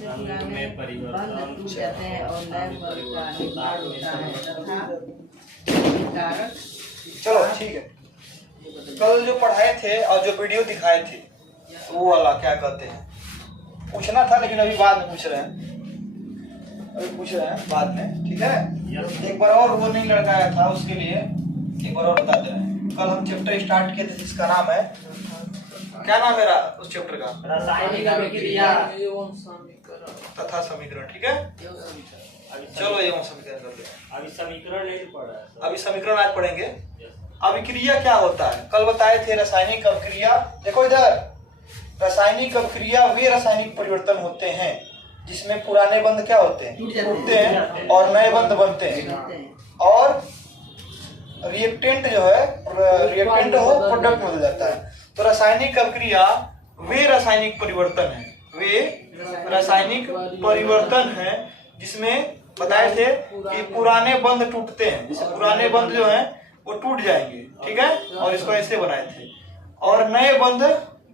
रंग में परिवर्तन टूट जाते हैं और नए बंद का निर्माण होता है तथा कारक। चलो ठीक है, कल जो पढ़ाए थे और जो वीडियो दिखाए थे वो वाला क्या कहते हैं पूछना था, लेकिन अभी बाद में पूछ रहे हैं, बाद में, ठीक है। एक बार और वो नहीं लड़का आया था, उसके लिए एक बार और बता दे रहे हैं। कल हम चैप्टर स्टार्ट किए थे जिसका नाम है, क्या नाम है उस चैप्टर का? रासायनिक अभिक्रिया तथा समीकरण, ठीक है। चलो एवं समीकरण कर ले। अभी समीकरण नहीं पढ़ा है, अभी समीकरण आज पढ़ेंगे। अभिक्रिया क्या होता है? कल बताए थे रासायनिक अभिक्रिया, देखो इधर, रासायनिक अभिक्रिया वे रासायनिक परिवर्तन होते हैं जिसमें पुराने बंध क्या होते हैं, टूटते हैं और नए बंध बनते हैं, और रिएक्टेंट जो है, रिएक्टेंट हो प्रोडक्ट बदल जाता है। तो रासायनिक अभिक्रिया वे रासायनिक परिवर्तन है, वे रासायनिक परिवर्तन है जिसमें बताए थे कि पुराने बंध टूटते हैं, जैसे पुराने बंध जो हैं वो टूट जाएंगे, ठीक है, और इसको ऐसे बनाए थे, और नए बंध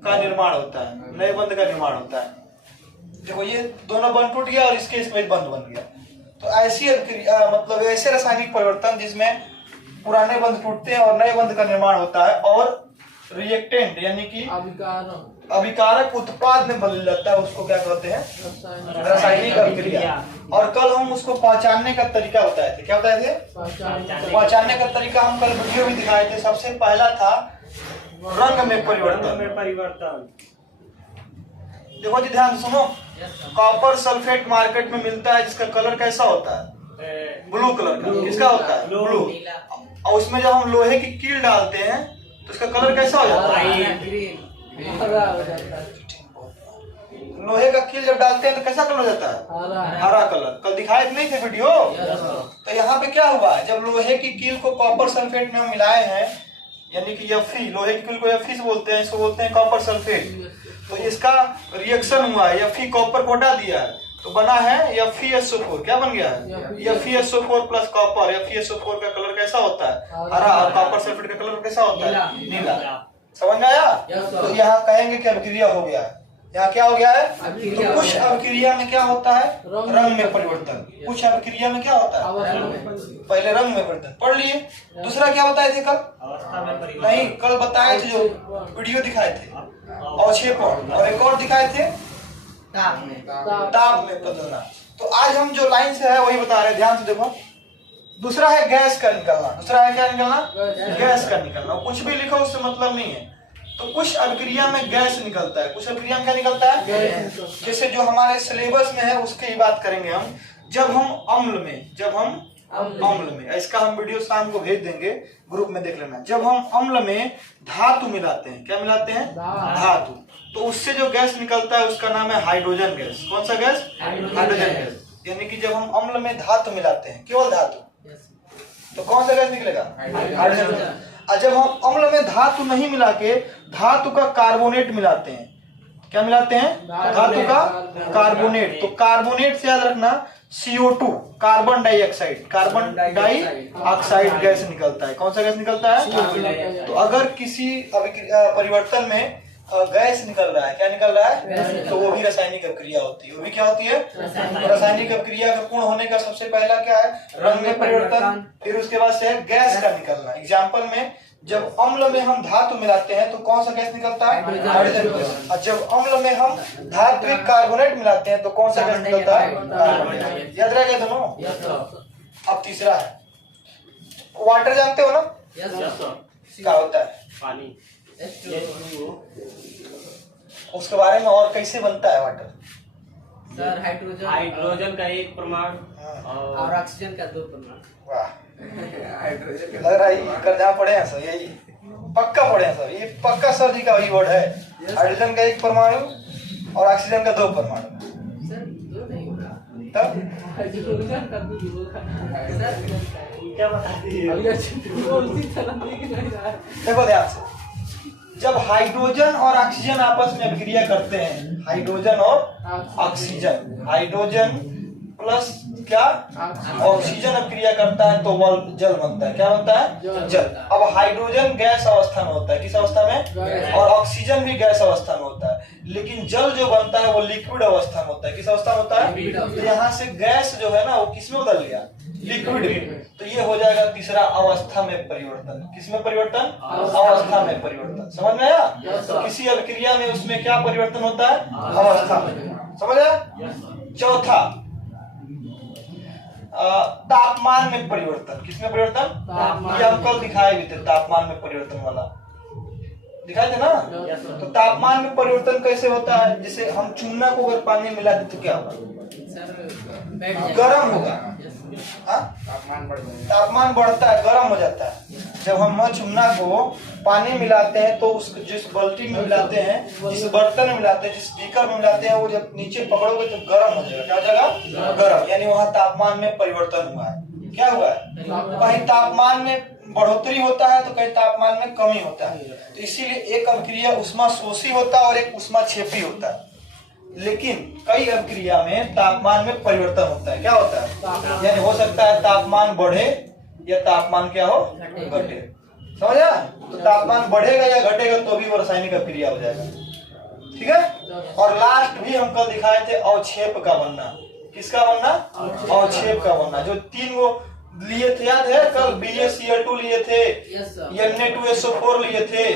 का निर्माण होता है, नए बंध का निर्माण होता है। देखो ये दोनों बंध टूट गया और इसके इसमें बंध बन गया। तो ऐसी मतलब ऐसे रासायनिक परिवर्तन जिसमें पुराने बंध टूटते हैं और नए बंध का निर्माण होता है, और रिएक्टेंट यानी कि अभिकारक उत्पाद में बदल जाता है, उसको क्या कहते हैं? रासायनिक अभिक्रिया। और कल हम उसको पहचानने का तरीका बताए थे। क्या बताए थे? पहचानने का तरीका हम कल वीडियो में दिखाए थे। सबसे पहला था रंग में परिवर्तन। देखो जी ध्यान सुनो, कॉपर सल्फेट मार्केट में मिलता है जिसका कलर कैसा होता है? ब्लू कलर का। किसका होता है? ब्लू। और उसमें जब हम लोहे की कील डालते हैं तो उसका कलर कैसा हो जाता है? लोहे का कील जब डालते हैं तो कैसा कलर हो जाता है? हरा कलर। कल दिखाए नहीं थे वीडियो? तो यहाँ पे क्या हुआ, जब लोहे की कील को कॉपर सल्फेट में हम मिलाए हैं, यानी कि Fe, लोहे की कील को Fe से बोलते हैं, इसको बोलते हैं कॉपर सल्फेट। तो इसका रिएक्शन हुआ है, Fe कॉपर को हटा दिया है तो बना है FeSO4। क्या बन गया है? FeSO4 plus copper. FeSO4 का कलर कैसा होता है? हरा। और कॉपर सल्फेट का कलर कैसा होता है? नीला। समझ में आया? तो यहाँ कहेंगे कि अभिक्रिया हो गया है। यहाँ क्या हो गया है? तो कुछ अभिक्रिया में क्या होता है? रंग में परिवर्तन। कुछ अभिक्रिया में क्या होता है? पहले रंग में परिवर्तन पढ़ लिए। दूसरा क्या बताए थे कल? नहीं, कल बताए थे जो वीडियो दिखाए थे, अवक्षेपण, और एक और दिखाए थे ताप में बदलना। तो आज हम जो लाइन से है वही बता रहे हैं, ध्यान से देखो। दूसरा है गैस का निकलना। दूसरा है क्या निकलना? गैस का निकलना। कुछ भी लिखो उससे मतलब नहीं है। तो कुछ अभिक्रिया में गैस निकलता है, कुछ अभिक्रिया में क्या निकलता है? जैसे जो हमारे सिलेबस में है उसकी ही बात करेंगे हम। जब हम अम्ल में, इसका हम वीडियो शाम को भेज देंगे, ग्रुप में देख लेना। जब हम अम्ल में धातु मिलाते हैं, क्या मिलाते हैं? धातु। तो उससे जो गैस निकलता है उसका नाम है हाइड्रोजन गैस। कौन सा गैस? Hydrogen gas. यानी कि जब हम अम्ल में धातु मिलाते हैं, केवल धातु, तो कौन सा गैस निकलेगा? Hydrogen gas. और जब हम अम्ल में धातु नहीं मिला के धातु का कार्बोनेट मिलाते हैं, क्या मिलाते हैं? धातु का कार्बोनेट। तो कार्बोनेट से याद रखना CO2, carbon dioxide, carbon dioxide gas निकलता है। कौन सा गैस निकलता है? तो अगर किसी परिवर्तन में गैस निकल रहा है, क्या निकल रहा है? तो वो भी रासायनिक अभिक्रिया होती है। वो भी क्या होती है? तो रासायनिक अभिक्रिया का पूर्ण होने का सबसे पहला क्या है? रंग में परिवर्तन। फिर उसके बाद से है गैस का निकलना। एग्जाम्पल में जब अम्ल में हम धातु मिलाते हैं तो कौन सा गैस निकलता है? Hydrogen gas. और जब अम्ल में हम धात्विक कार्बोनेट मिलाते हैं तो कौन सा गैस निकलता है? कार्बन। याद रह गया दोनों? अब तीसरा है वाटर। जानते हो ना क्या होता है? पानी। उसके बारे में और कैसे बनता है वाटर? सर हाइड्रोजन का एक परमाणु और ऑक्सीजन का 2 परमाणु। वाह, लग रहा है कर जहाँ पढ़े हैं सब यही पक्का पढ़े हैं सब। ये पक्का सर जी का वही वर्ड है। हाइड्रोजन का 1 परमाणु और ऑक्सीजन का 2 परमाणु। सर 2 नहीं होगा तब हाइड्रोजन का 2 होगा। क्या बताती है? देखो ध्यान से, जब हाइड्रोजन और ऑक्सीजन आपस में अभिक्रिया करते हैं, हाइड्रोजन और ऑक्सीजन, हाइड्रोजन प्लस क्या ऑक्सीजन अभिक्रिया करता है तो वह जल बनता है। क्या बनता है? जल। अब हाइड्रोजन गैस अवस्था में होता है। किस अवस्था में? और ऑक्सीजन भी गैस अवस्था में होता है। लेकिन जल जो बनता है वो लिक्विड अवस्था में होता है। किस अवस्था में होता है? तो यहाँ से गैस जो है ना वो किस में बदल गया? लिक्विड। तो ये हो जाएगा तीसरा अवस्था में परिवर्तन। किसमें परिवर्तन? अवस्था में परिवर्तन। समझ में आया? तो किसी अभिक्रिया में उसमें क्या परिवर्तन होता है? अवस्था में। समझ आया? चौथा तापमान में परिवर्तन। किसमें परिवर्तन? ये हम कल दिखाए भी थे, तापमान में परिवर्तन वाला दिखाए थे ना। तो तापमान में परिवर्तन कैसे होता है? जैसे हम चूना को अगर पानी में मिला दे तो क्या होगा? गर्म होगा। तापमान बढ़ता है, गर्म हो जाता है। जब हम चूना को पानी मिलाते हैं तो उस जिस बाल्टी में मिलाते हैं, जिस बर्तन में मिलाते हैं, जिस बीकर में मिलाते हैं, वो जब नीचे पकड़ोगे तो गर्म हो जाएगा। क्या हो जाएगा? गर्म। यानी वहाँ तापमान में परिवर्तन हुआ है। क्या हुआ है? कहीं तापमान में बढ़ोतरी होता है तो कहीं तापमान में कमी होता है। तो इसीलिए एक अभिक्रिया उष्मा शोषी होता है और एक उष्मा क्षेपी होता है। लेकिन कई अभिक्रिया में तापमान में परिवर्तन होता है। क्या होता है? यानी हो सकता है तापमान बढ़े या तापमान क्या हो? घटे। समझा? तो तापमान बढ़ेगा या घटेगा तो भी वो रासायनिक अभिक्रिया हो जाएगा। ठीक है। और लास्ट भी हम कल दिखाए थे अवक्षेप का बनना। किसका बनना? अवक्षेप का बनना। जो तीन वो लिए थे, याद है? कल BaCl2 लिए थे, Na2SO4 लिए थे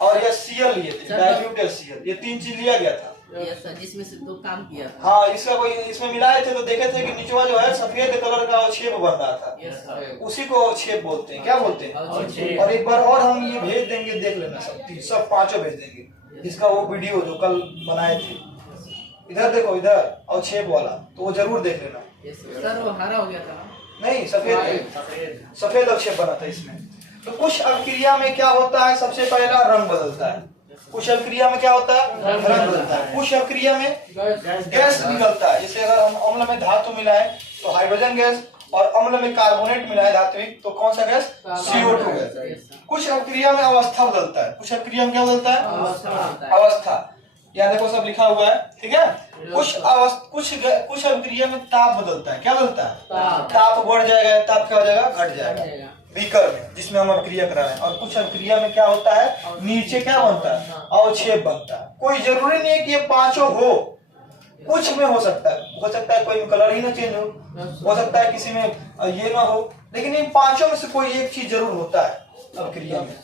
और ये Cl लिए थे, डाइल्यूट Cl। ये तीन चीज लिया गया था। जिसमें से दो काम किया था। हाँ, इसका कोई इसमें मिलाए थे तो देखे थे कि निचवा जो है सफेद कलर का अवक्षेप बन रहा था। उसी को अवक्षेप बोलते हैं। क्या बोलते हैं? और एक बार और हम ये भेज देंगे, देख लेना। सब पांचों भेज देंगे। इसका वो वीडियो जो कल बनाए थे, इधर देखो, इधर अवक्षेप वाला, तो वो जरूर देख लेना। सर वो हरा हो गया था। नहीं, सफेद अवक्षेप बना था इसमें। तो कुछ अभिक्रिया में क्या होता है? सबसे पहला रंग बदलता है। कुछ अभिक्रिया में क्या होता है? रंग बदलता है। कुछ अभिक्रिया में गैस निकलता है। जैसे अगर हम अम्ल में धातु मिलाएं तो हाइड्रोजन गैस, और अम्ल में कार्बोनेट मिलाए धात्विक तो कौन सा गैस? CO2 gas. कुछ अभिक्रिया में अवस्था बदलता है। कुछ अभिक्रिया में क्या बदलता है? अवस्था। यहाँ देखो सब लिखा हुआ है। ठीक है। कुछ अभिक्रिया में ताप बदलता है। क्या बदलता है? ताप बढ़ जाएगा, ताप क्या हो जाएगा? घट जाएगा बीकर में जिसमें हम अभिक्रिया करा रहे हैं। और कुछ अभिक्रिया में क्या होता है? नीचे क्या बनता है? अवक्षेप बनता है। कोई जरूरी नहीं है कि ये पांचों हो, कुछ में हो सकता है कोई में कलर ही ना चेंज हो सकता है किसी में ये ना हो, लेकिन इन पांचों में से कोई एक चीज जरूर होता है अभिक्रिया में।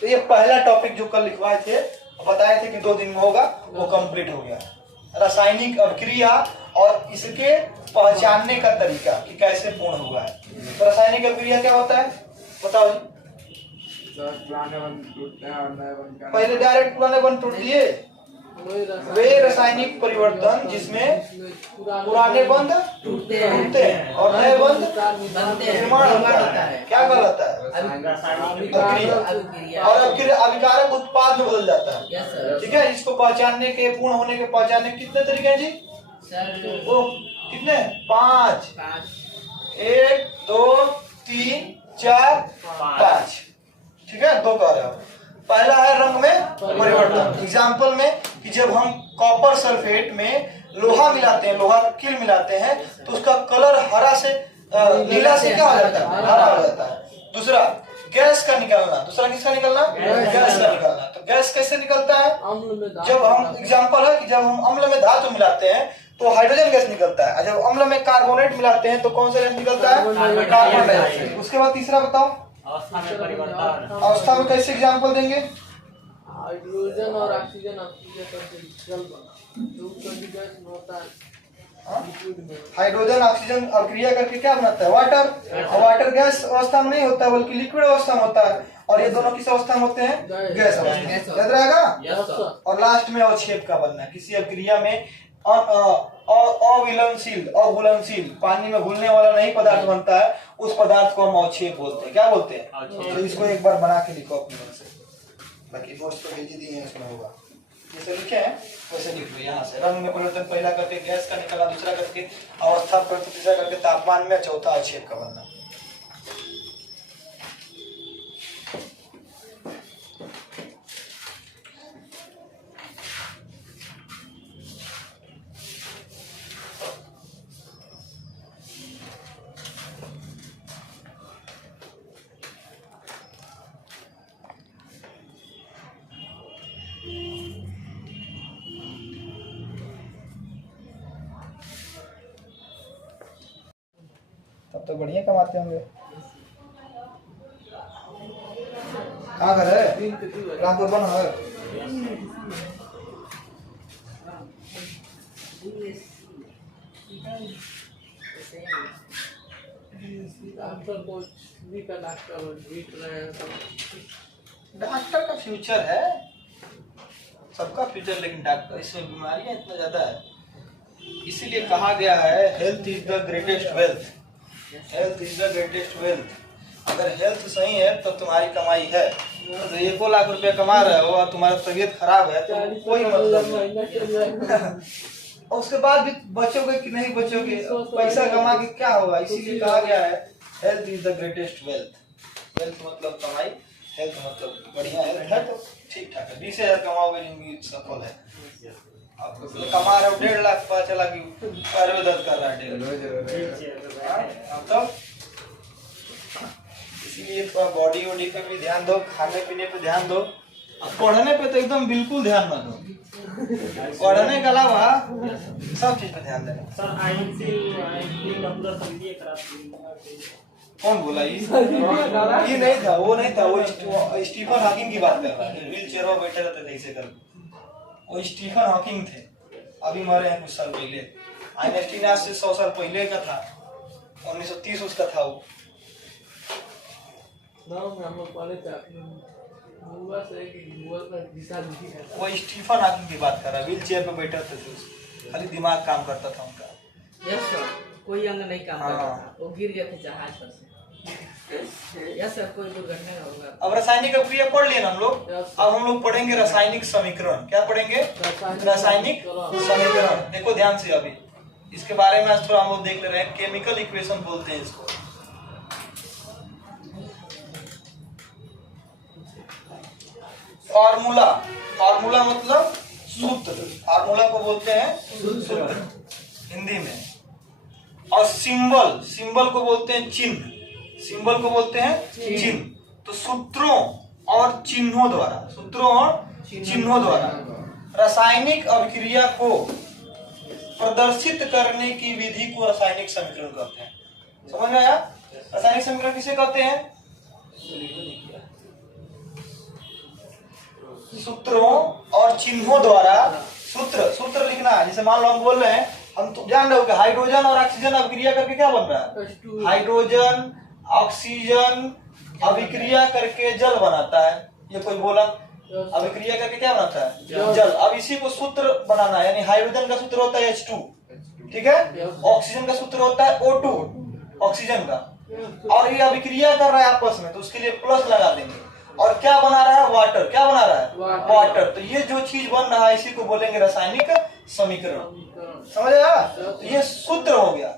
तो ये पहला टॉपिक जो कल लिखवाए थे, बताए थे कि 2 दिन में होगा, वो कंप्लीट हो गया। रासायनिक अभिक्रिया और इसके पहचानने का तरीका कि कैसे पूर्ण हुआ है। तो रासायनिक अभिक्रिया क्या होता है बताओ जी? पहले डायरेक्ट पुराने बन टूट दिए। वे रासायनिक परिवर्तन जिसमें पुराने बंध टूटते हैं और नए बंध निर्माण होता है। क्या कहलाता है? अभिक्रिया। और अभिकारक उत्पाद में बदल जाता है। ठीक है। इसको पहचानने के, पूर्ण होने के पहचानने के कितने तरीके हैं जी? वो कितने? 5। 1 2 3 4 5। ठीक है। 2 कह रहे हो। पहला है रंग में परिवर्तन। एग्जाम्पल में कि जब हम कॉपर सल्फेट में लोहा मिलाते हैं, लोहा का किल मिलाते हैं, तो उसका कलर हरा से नीला से क्या हो जाता है? हरा हो जाता है। दूसरा गैस का निकलना। दूसरा किसका निकलना? गैस का निकलना। तो गैस कैसे निकलता है? जब हम, एग्जाम्पल है कि जब हम अम्ल में धातु मिलाते हैं तो हाइड्रोजन गैस निकलता है। जब अम्ल में कार्बोनेट मिलाते हैं तो कौन सा गैस निकलता है? Carbon dioxide. उसके बाद तीसरा बताओ, अवस्था में परिवर्तन। अवस्था में कैसे एग्जाम्पल देंगे? हाइड्रोजन और ऑक्सीजन जल बना होता है। हाइड्रोजन ऑक्सीजन अभिक्रिया करके क्या बनाता है? वाटर। और वाटर गैस अवस्था में नहीं होता है बल्कि लिक्विड अवस्था में होता है। और ये दोनों किस अवस्था में होते हैं? गैस अवस्था। याद रहेगा। और लास्ट में अवक्षेप का बनना। किसी अभिक्रिया में अघुलनशील पानी में घुलने वाला नहीं पदार्थ बनता है, उस पदार्थ को हम अवक्षेप बोलते हैं। क्या बोलते हैं? तो इसको एक बार बना के लिखो अपने मन से। बाकी नोट्स तो भेज दिए हैं, इसमें होगा। जैसे लिखे हैं वैसे लिख लो। यहाँ से रंग में परिवर्तन पहला करके गैस का निकलना, दूसरा करके अवस्था परिवर्तन, तीसरा करके तापमान में, चौथा अवक्षेप का बनना। अब तो बढ़िया कमाते होंगे। कहाँ घर है? रामपुर बन है। डॉक्टर का फ्यूचर है, सबका फ्यूचर, लेकिन डॉक्टर इसमें बीमारियां इतना ज्यादा है, इसीलिए कहा गया है health is the greatest wealth. Health is the greatest wealth. अगर हेल्थ सही है तो तुम्हारी कमाई है। तो 1 लाख रुपया कमा रहे हो और तुम्हारा तबीयत खराब है तो कोई मतलब नहीं। और उसके बाद भी बचोगे कि नहीं बचोगे, पैसा कमा के क्या होगा। इसीलिए कहा गया है health is the greatest wealth. Wealth मतलब कमाई, हेल्थ मतलब बढ़िया हेल्थ है तो ठीक ठाक है। 20,000 कमाओगे जिंदगी सफल है। आपको कमा रहे हो 1.5 लाख, पता चला कि पैर में दर्द कर रहा है तो इसीलिए बॉडी वॉडी पे भी ध्यान दो, खाने पीने पे ध्यान दो। पढ़ने पे तो एकदम बिल्कुल ध्यान मत दो। पढ़ने के अलावा सब चीज पे ध्यान देना। सर आईएमसी का पूरा समझिए कराते। कौन बोला ये नहीं था, वो नहीं था, वो स्टीफन हॉकिंग की बात कर रहा है। व्हील चेयर में बैठे रहते थे ऐसे कर, वो स्टीफन हॉकिंग थे, अभी मरे हैं कुछ साल पहले। आइंस्टीन आज से 100 साल पहले का था, 1930 उसका था वो। वो स्टीफन हॉकिंग की बात कर रहा है, व्हील चेयर पे बैठे थे, खाली दिमाग काम करता था उनका। यस सर, कोई अंग नहीं काम करता था, वो गिर गए थे जहाज पर से। यस सर, कोई दुर्घटना होगा। अब रासायनिक अभिक्रिया पढ़ लिए ना हम लोग। अब हम लोग पढ़ेंगे रासायनिक समीकरण। क्या पढ़ेंगे? रासायनिक समीकरण। देखो ध्यान से, अभी इसके बारे में आज थोड़ा हम लोग देख ले रहे हैं। केमिकल इक्वेशन बोलते हैं इसको। फॉर्मूला, फॉर्मूला मतलब सूत्र, फार्मूला को बोलते हैं सूत्र हिंदी में। और सिंबल, सिंबल को बोलते हैं चिन्ह, सिंबल को बोलते हैं चिन्ह। तो सूत्रों और चिन्हों द्वारा, सूत्रों और चिन्हों द्वारा रासायनिक अभिक्रिया को प्रदर्शित करने की विधि को रासायनिक समीकरण कहते हैं। समझ में आया? रासायनिक समीकरण किसे कहते हैं? सूत्रों और चिन्हों द्वारा। सूत्र, सूत्र लिखना है। जैसे मान लो हम बोल रहे हैं, हम तो जान रहे हो कि हाइड्रोजन और ऑक्सीजन अभिक्रिया करके क्या बन रहा है? हाइड्रोजन ऑक्सीजन अभिक्रिया करके जल बनाता है। ये कोई बोला? अभिक्रिया करके क्या बनाता है? जल। अब इसी को सूत्र बनाना है, यानी हाइड्रोजन का सूत्र होता है H2, ठीक है? ऑक्सीजन का सूत्र होता है O2, ऑक्सीजन का। और ये अभिक्रिया कर रहा है आपस में, तो उसके लिए प्लस लगा देंगे। और क्या बना रहा है? वाटर। क्या बना रहा है? वाटर। तो ये जो चीज बन रहा है इसी को बोलेंगे रासायनिक समीकरण। समझ आया? तो ये सूत्र हो गया।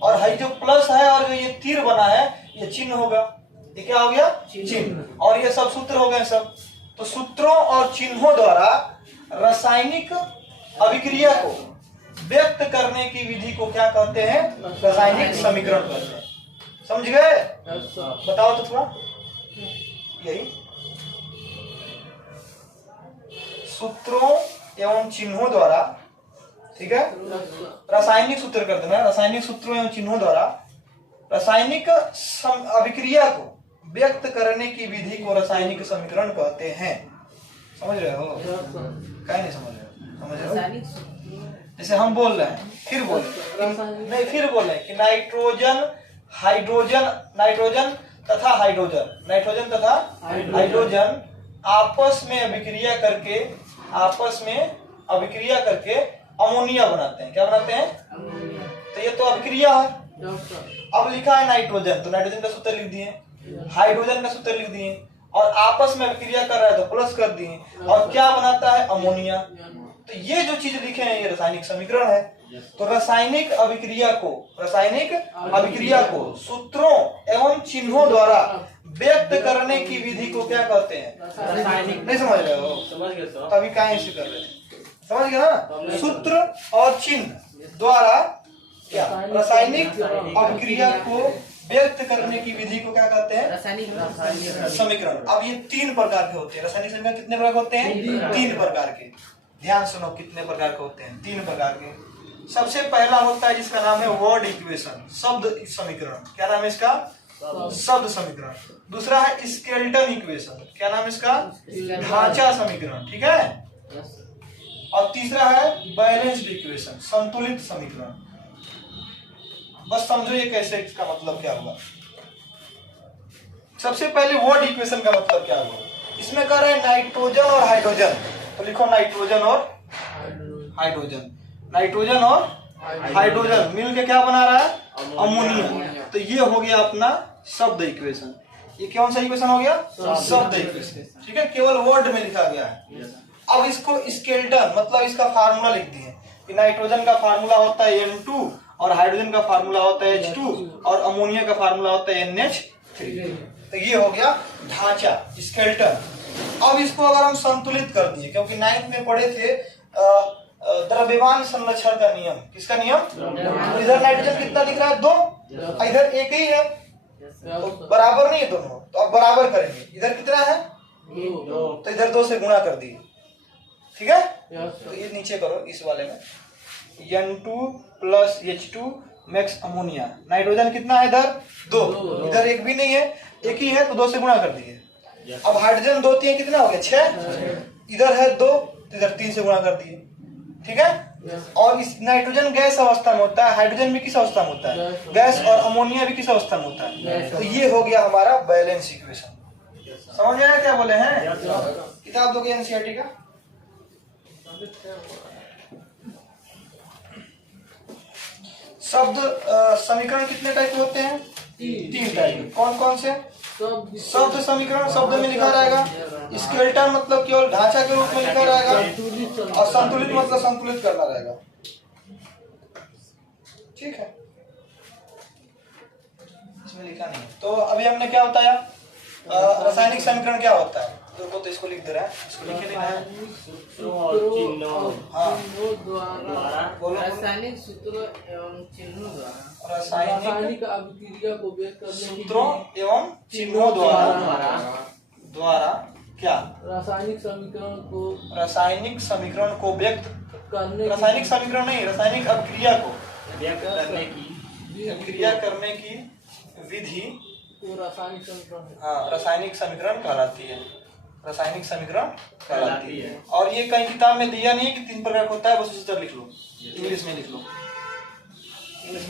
और है जो प्लस है और जो ये तीर बना है ये चिन्ह होगा। ये क्या हो गया? चिन्ह। और ये सब सूत्र हो गए सब। तो सूत्रों और चिन्हों द्वारा रासायनिक अभिक्रिया को व्यक्त करने की विधि को क्या कहते हैं? रासायनिक समीकरण कहते हैं। समझ गए? बताओ तो थोड़ा। यही सूत्रों एवं चिन्हों द्वारा, ठीक है? रासायनिक सूत्र कर देना। रासायनिक सूत्रों एवं चिन्हों द्वारा रासायनिक अभिक्रिया को व्यक्त करने की विधि को रासायनिक समीकरण कहते हैं। समझ रहे हो? क्या नहीं समझ रहे हो? समझ रहे हो? जैसे हम बोल रहे हैं, फिर बोले नहीं, फिर बोले कि नाइट्रोजन, हाइड्रोजन, नाइट्रोजन तथा हाइड्रोजन, नाइट्रोजन तथा हाइड्रोजन आपस में अभिक्रिया करके, आपस में अभिक्रिया करके अमोनिया बनाते हैं। क्या बनाते हैं? तो ये तो अभिक्रिया है। अब लिखा है नाइट्रोजन, तो नाइट्रोजन का सूत्र लिख दिए, हाइड्रोजन का सूत्र लिख दिए, और आपस में अभिक्रिया कर रहा है तो प्लस कर दिए। और क्या बनाता है? अमोनिया। तो ये जो चीज लिखे हैं ये रासायनिक समीकरण है। तो रासायनिक अभिक्रिया को, रासायनिक अभिक्रिया को सूत्रों एवं चिन्हों द्वारा व्यक्त करने की विधि को क्या कहते हैं? रासायनिक। नहीं समझ रहे हो? समझ गए सर। तभी कहाँ ऐसे कर रहे हैं? समझ गए ना? सूत्र और चिन्ह द्वारा क्या रासायनिक अभिक्रिया को व्यक्त करने की विधि को क्या कहते हैं? रासायनिक समीकरण। अब ये 3 प्रकार के होते हैं। रासायनिक समीकरण कितने प्रकार के होते हैं? 3 प्रकार के। ध्यान सुनो कितने प्रकार के होते हैं? 3 प्रकार के। सबसे पहला होता है जिसका नाम है वर्ड इक्वेशन, शब्द समीकरण। क्या नाम है इसका? शब्द समीकरण। दूसरा है स्केलेटन इक्वेशन। क्या नाम है इसका? ढांचा समीकरण। ठीक है। और तीसरा है बैलेंस्ड इक्वेशन, संतुलित समीकरण। बस समझो ये कैसे, इसका मतलब क्या हुआ। सबसे पहले वर्ड इक्वेशन का मतलब क्या हुआ। इसमें कह रहा है नाइट्रोजन और हाइड्रोजन, तो लिखो नाइट्रोजन और हाइड्रोजन। नाइट्रोजन और हाइड्रोजन मिलके क्या बना रहा है? अमोनिया। तो ये हो गया अपना शब्द इक्वेशन। ये कौन सा इक्वेशन हो गया? शब्द इक्वेशन। ठीक है, केवल वर्ड में लिखा गया है। अब इसको स्केलेटन मतलब इसका फार्मूला लिख दिए कि नाइट्रोजन का फार्मूला होता है N2 और हाइड्रोजन का फार्मूला होता है H2 और अमोनिया का फार्मूला होता है NH3। तो ये हो गया ढांचा, स्केलेटन। अब इसको अगर हम संतुलित कर दिए, क्योंकि 9th में पढ़े थे द्रव्यमान संरक्षण का नियम। किसका नियम? इधर नाइट्रोजन कितना दिख रहा है? 2, इधर एक ही है, तो बराबर नहीं है दोनों, तो अब बराबर करेंगे। इधर कितना है? 2, तो इधर 2 से गुणा कर दिए। ठीक है, तो ये नीचे करो इस वाले में, N2 plus H2 max ammonia. Nitrogen कितना है इधर? 2, इधर एक भी नहीं है, एक ही है, तो 2 से गुणा कर दिए। अब हाइड्रोजन 2 3 कितना हो गया? 6, इधर है 2, तो इधर 3 से गुणा कर दिए। ठीक है। और इस नाइट्रोजन गैस अवस्था में होता है, हाइड्रोजन भी किस अवस्था में होता है? गैस। और अमोनिया भी किस अवस्था में होता है? तो ये हो गया हमारा बैलेंस इक्वेशन। समझ में आया क्या बोले हैं? किताब दोगे एनसीईआरटी का? शब्द समीकरण कितने टाइप के होते हैं? 3 टाइप। कौन कौन से? शब्द समीकरण शब्द में लिखा रहेगा, स्केलेटन मतलब केवल ढांचा के रूप में लिखा रहेगा, और संतुलित मतलब संतुलित करना रहेगा। ठीक है, इसमें लिखा नहीं। तो अभी हमने क्या बताया, रासायनिक समीकरण क्या होता है। तो इसको लिख दे रहा है, इसको लिखे नहीं है। सूत्रों और चिन्हों द्वारा बोलो। रासायनिक सूत्रों एवं चिन्हों द्वारा रासायनिक अभिक्रिया को व्यक्त करने सूत्रों एवं चिन्हों द्वारा क्या? रासायनिक समीकरण को व्यक्त करने, रासायनिक समीकरण नहीं, रासायनिक अभिक्रिया को व्यक्त करने की अभिक्रिया करने की विधि को रासायनिक समीकरण, हाँ, रासायनिक समीकरण कहलाती है। रासायनिक समीकरण कहलाती है। है। और ये कहीं किताब में दिया नहीं है कि 3 प्रकार का होता है, बस उसी तरह लिख लो, इंग्लिश में लिख लो। इंग्लिश में